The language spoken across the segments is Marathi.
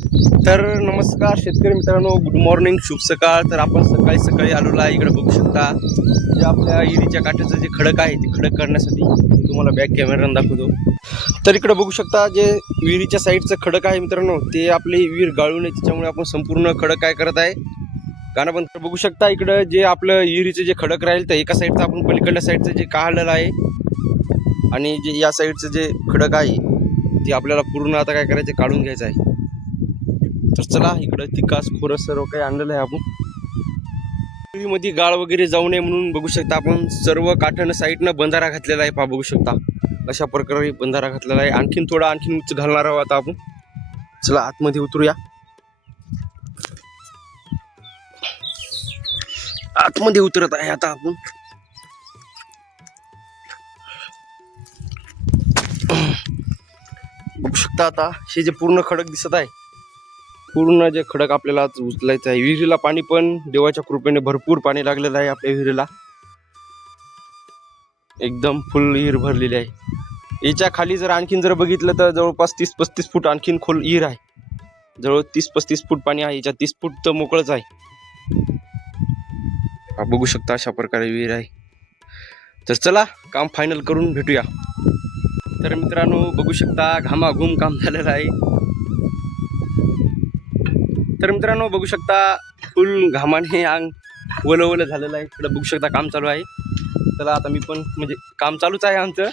तर नमस्कार शेतकरी मित्रांनो गुड मॉर्निंग शुभ सकाळ. तर आपण सकाळी सकाळी आलेलो आहे इकडे बघू शकता. जे आपल्या इरीच्या काठ्याचं जे खडक आहे ते खडक करण्यासाठी तुम्हाला बॅक कॅमेऱ्यानं दाखवतो. तर इकडे बघू शकता जे विहिरीच्या साईडचं खडक आहे मित्रांनो ते आपली विहीर गाळून आहे त्याच्यामुळे आपण संपूर्ण खडक काय करत आहे कारण आपण बघू शकता इकडं जे आपलं विहिरीचं जे खडक राहील तर एका साईडचं आपण पलीकडल्या साईडचं जे काढलेलं आहे आणि जे या साईडचं जे खडक आहे ते आपल्याला पूर्ण आता काय करायचं काढून घ्यायचं आहे. तर चला इकडं तिकास खोर सर्व काही आणलेलं आहे आपण. मध्ये गाळ वगैरे जाऊ नये म्हणून बघू शकता आपण. सर्व काठानं साईडनं बंधारा घातलेला आहे पा बघू शकता. अशा प्रकारे बंधारा घातलेला आहे. आणखीन थोडा आणखीन उच्च घालणार आहोत आता आपण. चला आतमध्ये उतरूया. आतमध्ये उतरत आहे आता आपण. बघू शकता आता हे जे पूर्ण खडक दिसत आहे पूर्ण जे खडक आपल्याला आज उचलायचं आहे. विहिरीला पाणी पण देवाच्या कृपेने भरपूर पाणी लागलेलं आहे आपल्या विहिरीला. एकदम फुल विहीर भरलेली आहे. याच्या खाली जर आणखीन जर बघितलं तर जवळपास तीस पस्तीस फूट आणखीन खोल विहीर आहे. जवळ तीस पस्तीस फूट पाणी आहे. याच्या तीस फूट तर मोकळंच आहे. हा बघू शकता अशा प्रकारे विहीर आहे. तर चला काम फायनल करून भेटूया. तर मित्रांनो बघू शकता घामाघूम काम झालेलं आहे. तर मित्रांनो बघू शकता फुल घामाने अंग ओलं ओलं झालेलं आहे. इकडं बघू शकता काम चालू आहे. चला आता मी पण म्हणजे काम चालूच आहे आमचं.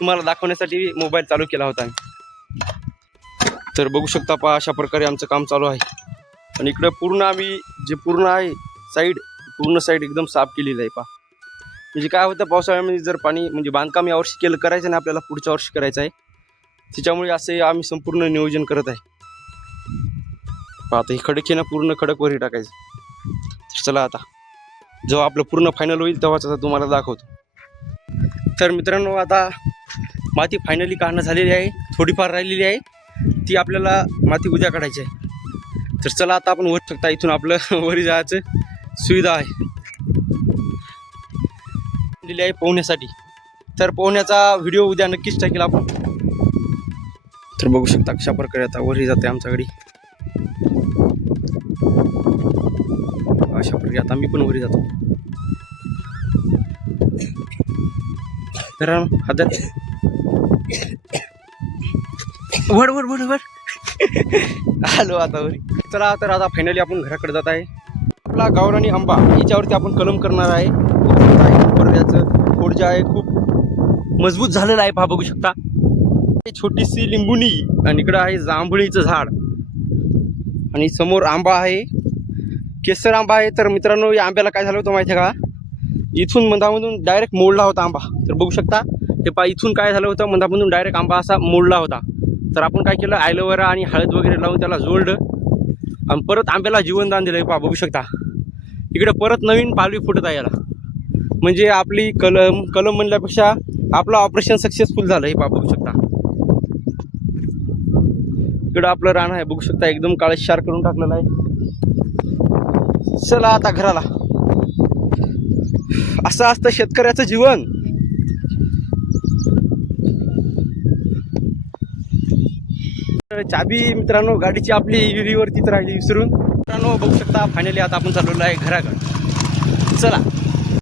तुम्हाला दाखवण्यासाठी मोबाईल चालू केला होता. तर बघू शकता पहा अशा प्रकारे आमचं काम चालू आहे. आणि इकडं पूर्ण आम्ही जे पूर्ण आहे साईड पूर्ण साईड एकदम साफ केलेली आहे पहा. म्हणजे काय होतं पावसाळ्यामध्ये जर पाणी म्हणजे बांधकाम यावर्षी केलं करायचं नाही आपल्याला पुढच्या वर्षी करायचं आहे. त्याच्यामुळे असे आम्ही संपूर्ण नियोजन करत आहे. आता हे खडक ना पूर्ण खडक वरी टाकायचं. तर चला आता. जेव्हा आपलं पूर्ण फायनल होईल तेव्हाच आता तुम्हाला दाखवतो. तर मित्रांनो आता माती फायनली काढणं झालेली आहे. थोडीफार राहिलेली आहे. ती आपल्याला माती उद्या काढायची आहे. तर चला आता आपण वर शकता इथून आपलं वरी जायचं. सुविधा आहे. दिली आहे पोहण्यासाठी. तर पोहण्याचा व्हिडिओ उद्या नक्कीच टाकेल आपण. तर बघू शकता कशा प्रकारे आता वरही जाते आमच्या अशा प्रकारे आता मी पण वरी जातो. तर हातात वड वड वड वड आलो आता वरी. चला तर आता फायनली आपण घराकडे जात आहे. आपला गावराणी आंबा याच्यावरती आपण कलम करणार आहे. बघू आहे खोड जे आहे खूप मजबूत झालेलं आहे पहा बघू शकता. हे छोटीशी लिंबुनी आणि इकडं आहे जांभळीचं झाड. आणि समोर आंबा आहे केसर आंबा आहे. तर मित्रांनो या आंब्याला काय झालं होतं माहिती आहे का? इथून मंदामधून डायरेक्ट मोडला होता आंबा. तर बघू शकता हे पा इथून काय झालं होतं? मंदामधून डायरेक्ट आंबा असा मोडला होता. तर आपण काय केलं? ॲलोवेरा आणि हळद वगैरे लावून त्याला जोडलं. आणि परत आंब्याला जीवनदान दिलं पा बघू शकता. इकडे परत नवीन पालवी फुटत आहे याला. म्हणजे आपली कलम कलम म्हणल्यापेक्षा आपलं ऑपरेशन सक्सेसफुल झालं हे पा बघू शकता. इकडं आपलं रान आहे बघू शकता एकदम काळेशार करून टाकलेलं आहे. चला आता घराला. असं असतं शेतकऱ्याचं जीवन. चाबी मित्रांनो गाडीची आपली विहिरीवरतीच राहिली विसरून. मित्रांनो बघू शकता फायनली आता आपण चालवलं आहे घराकडे. चला.